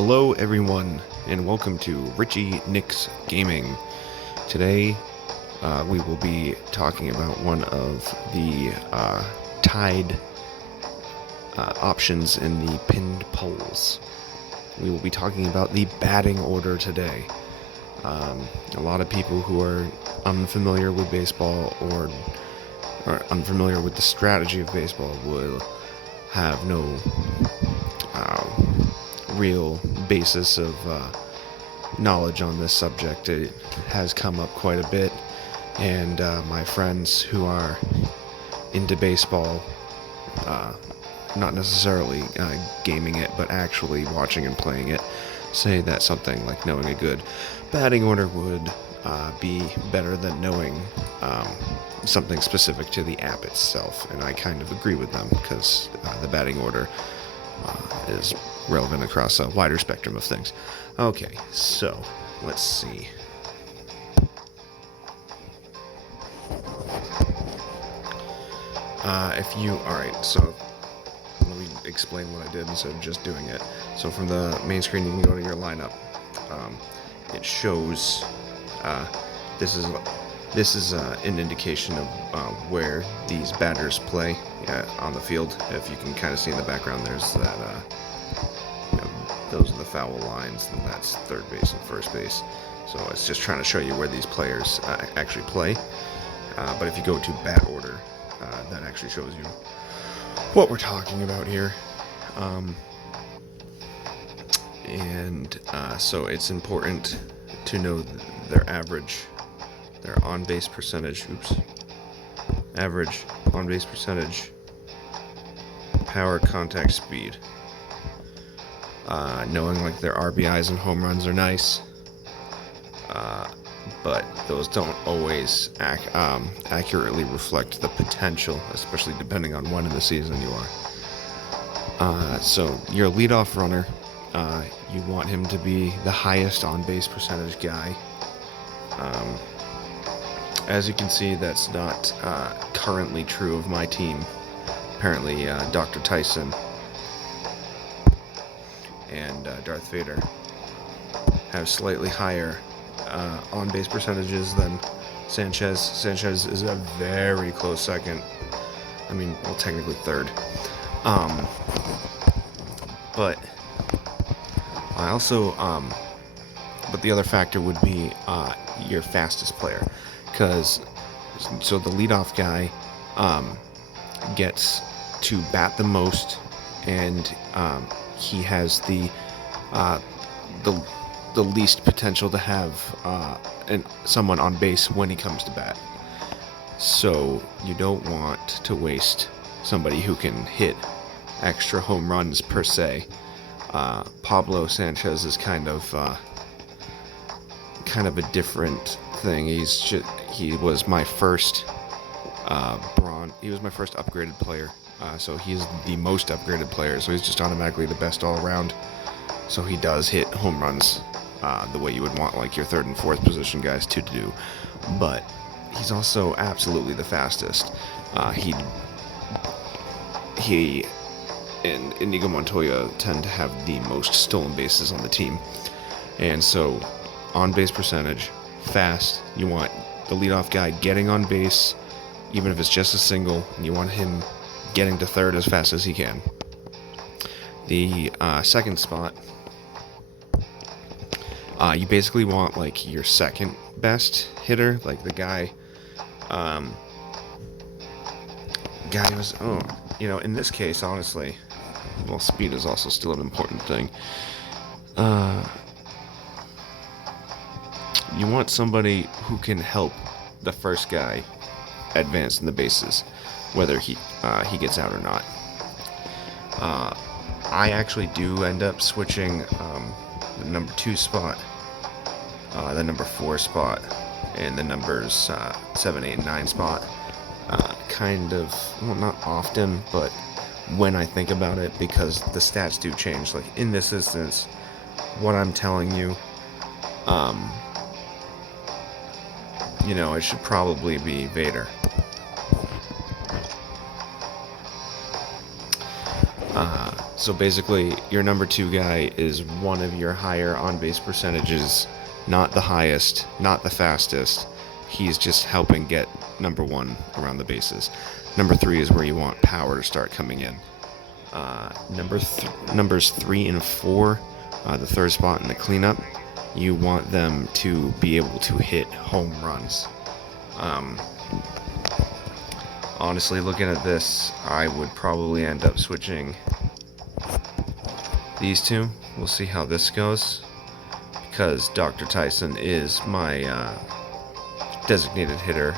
Hello everyone, and welcome to Richie Nix Gaming. Today, we will be talking about one of the tied options in the pinned polls. We will be talking about the batting order today. A lot of people who are unfamiliar with baseball or unfamiliar with the strategy of baseball will have no real basis of knowledge on this subject. It has come up quite a bit, and my friends who are into baseball, not necessarily gaming it, but actually watching and playing it, say that something like knowing a good batting order would be better than knowing something specific to the app itself, and I kind of agree with them because the batting order is relevant across a wider spectrum of things. Okay, so let's see. Alright, so let me explain what I did instead of just doing it. So from the main screen, you can go to your lineup. It shows, this is an indication of where these batters play on the field. If you can kind of see in the background, there's that, those are the foul lines, and that's third base and first base. So it's just trying to show you where these players actually play. But if you go to bat order, that actually shows you what we're talking about here. So it's important to know their average, their on-base percentage, average on-base percentage, power, contact, speed. Knowing like their RBIs and home runs are nice, but those don't always accurately reflect the potential, especially depending on when in the season you are. So your leadoff runner, you want him to be the highest on-base percentage guy. As you can see, that's not currently true of my team. Apparently, Dr. Tyson and Darth Vader have slightly higher on-base percentages than Sanchez. Sanchez is a very close second. I mean, well, technically third. But I also, but the other factor would be your fastest player, because so the leadoff guy gets to bat the most, and he has the least potential to have someone on base when he comes to bat. So you don't want to waste somebody who can hit extra home runs per se. Pablo Sanchez is kind of a different thing. He was my first he was my first upgraded player. So he's the most upgraded player, so he's just automatically the best all around. So he does hit home runs the way you would want like your third and fourth position guys to do. But he's also absolutely the fastest. He and Inigo Montoya tend to have the most stolen bases on the team. And so on base percentage, fast, you want the leadoff guy getting on base, even if it's just a single, and you want him getting to third as fast as he can. The second spot, you basically want like your second best hitter, like the guy was, in this case, honestly, well, speed is also still an important thing. You want somebody who can help the first guy advance in the bases, whether he gets out or not. I actually do end up switching the number 2 spot, the number 4 spot, and the numbers 7, 8, and 9 spot. Not often, but when I think about it, because the stats do change. Like in this instance, what I'm telling you, it should probably be Vader. So basically, your number 2 guy is one of your higher on-base percentages, not the highest, not the fastest. He's just helping get number 1 around the bases. Number 3 is where you want power to start coming in. Numbers 3 and 4, the third spot in the cleanup, you want them to be able to hit home runs. Honestly, looking at this, I would probably end up switching these two. We'll see how this goes, because Dr. Tyson is my designated hitter.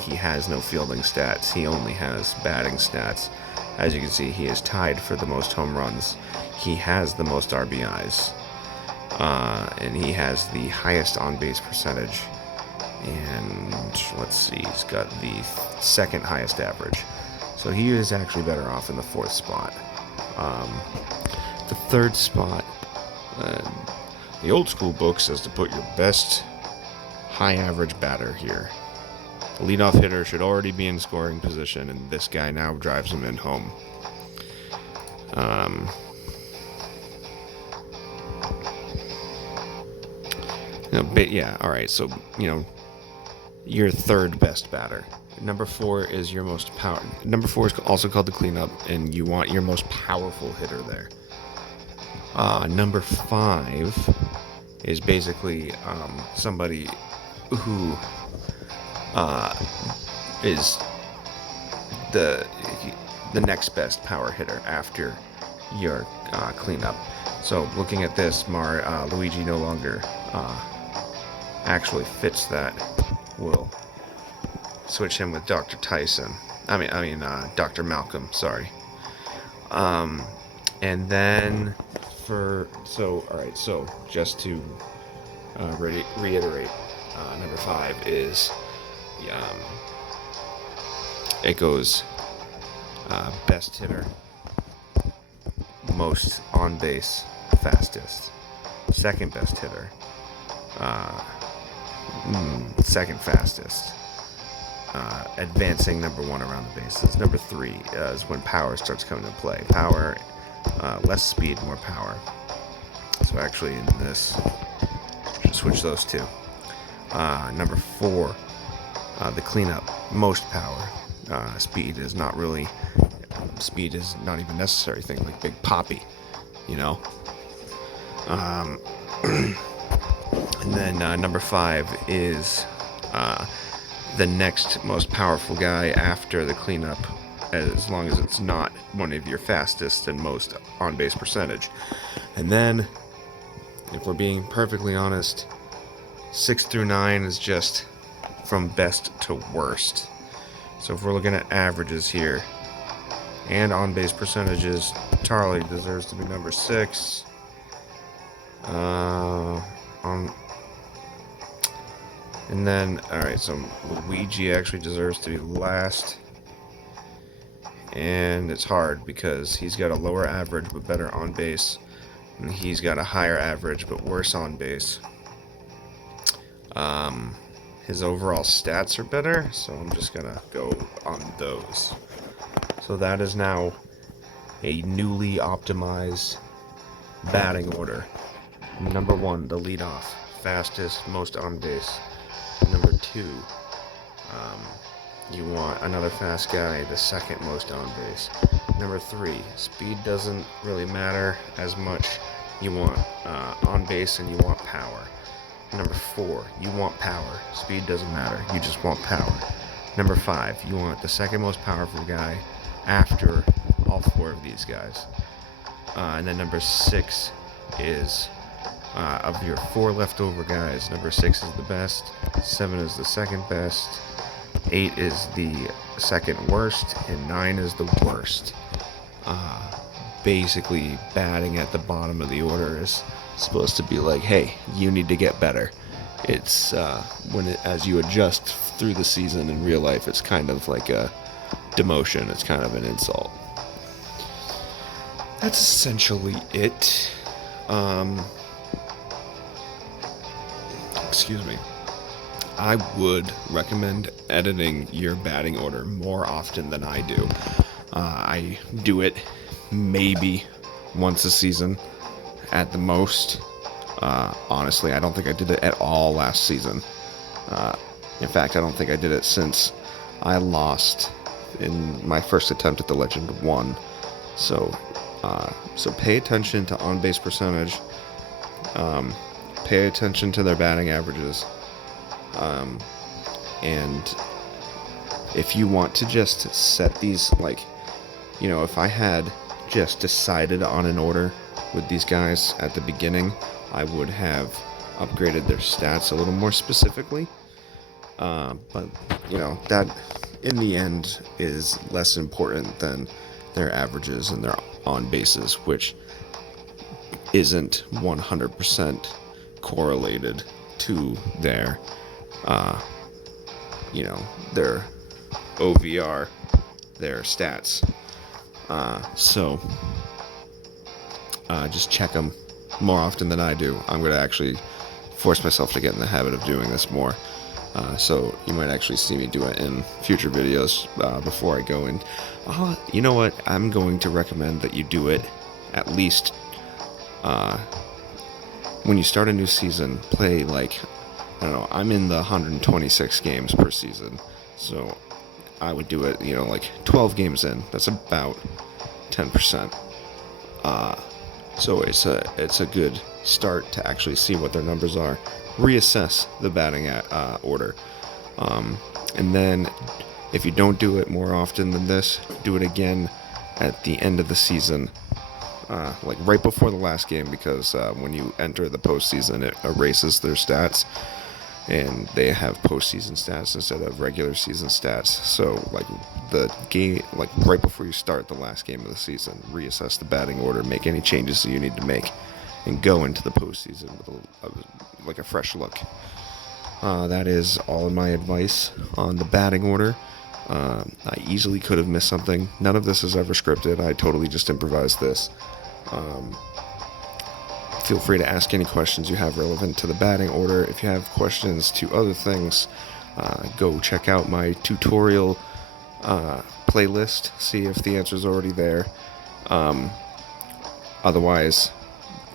He has no fielding stats. He only has batting stats. As you can see, he is tied for the most home runs. He has the most RBIs. And he has the highest on-base percentage. And let's see, he's got the second highest average. So he is actually better off in the 4th spot. The 3rd spot, the old school book says to put your best high average batter here. The leadoff hitter should already be in scoring position, and this guy now drives him in home. Alright, so, your 3rd best batter. Number 4 is your most power. Number 4 is also called the cleanup, and you want your most powerful hitter there. Number 5 is basically somebody who is the next best power hitter after your cleanup. So looking at this, Luigi no longer actually fits that. We'll switch him with Dr. Tyson. Dr. Malcolm, sorry. And then so just to reiterate, number 5 is it goes best hitter, most on base, fastest, second best hitter, second fastest, advancing number 1 around the bases. Number 3 is when power starts coming into play. Power, less speed, more power. So actually in this, just switch those two. Number 4, the cleanup, most power. Speed is not even necessary. Thing like Big Papi, And then number 5 is the next most powerful guy after the cleanup, as long as it's not one of your fastest and most on-base percentage. And then, if we're being perfectly honest, 6 through 9 is just from best to worst. So if we're looking at averages here and on-base percentages, Charlie deserves to be number 6. And then, alright, so Luigi actually deserves to be last. And it's hard because he's got a lower average but better on base. And he's got a higher average but worse on base. His overall stats are better, so I'm just gonna go on those. So that is now a newly optimized batting order. Number 1, the leadoff, fastest, most on base. Number 2, you want another fast guy, the second most on base. Number 3, speed doesn't really matter as much. You want on base and you want power. Number 4, you want power. Speed doesn't matter. You just want power. Number 5, you want the second most powerful guy after all 4 of these guys. And then number 6 is of your 4 leftover guys, number 6 is the best, 7 is the second best, 8 is the second worst, and 9 is the worst. Basically, batting at the bottom of the order is supposed to be like, hey, you need to get better. It's as you adjust through the season in real life, it's kind of like a demotion. It's kind of an insult. That's essentially it. Excuse me. I would recommend editing your batting order more often than I do. I do it maybe once a season at the most. Honestly, I don't think I did it at all last season. In fact, I don't think I did it since I lost in my first attempt at the Legend 1. So pay attention to on-base percentage. Pay attention to their batting averages. And if you want to just set these, like, if I had just decided on an order with these guys at the beginning, I would have upgraded their stats a little more specifically. But, that in the end is less important than their averages and their on bases, which isn't 100% correlated to their, their OVR, their stats. So just check them more often than I do. I'm going to actually force myself to get in the habit of doing this more. So you might actually see me do it in future videos before I go in. You know what? I'm going to recommend that you do it at least when you start a new season. Play I don't know, I'm in the 126 games per season. So I would do it, 12 games in. That's about 10%. So it's a good start to actually see what their numbers are. Reassess the batting order. And then if you don't do it more often than this, do it again at the end of the season. Right before the last game, because when you enter the postseason, it erases their stats. And they have postseason stats instead of regular season stats. So, the game, right before you start the last game of the season, reassess the batting order, make any changes that you need to make, and go into the postseason with a fresh look. That is all of my advice on the batting order. I easily could have missed something. None of this is ever scripted. I totally just improvised this. Feel free to ask any questions you have relevant to the batting order. If you have questions to other things, go check out my tutorial playlist, see if the answer's already there. Otherwise,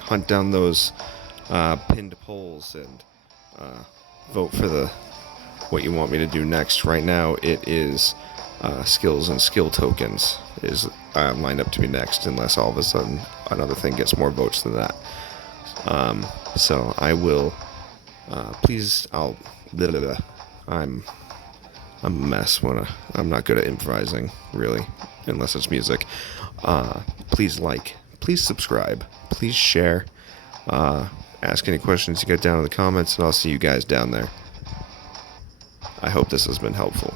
hunt down those pinned polls and vote for what you want me to do next. Right now, it is skills and skill tokens is lined up to be next, unless all of a sudden another thing gets more votes than that. So I will, I'm a mess I'm not good at improvising, really, unless it's music. Please please subscribe, please share, ask any questions you get down in the comments, and I'll see you guys down there. I hope this has been helpful.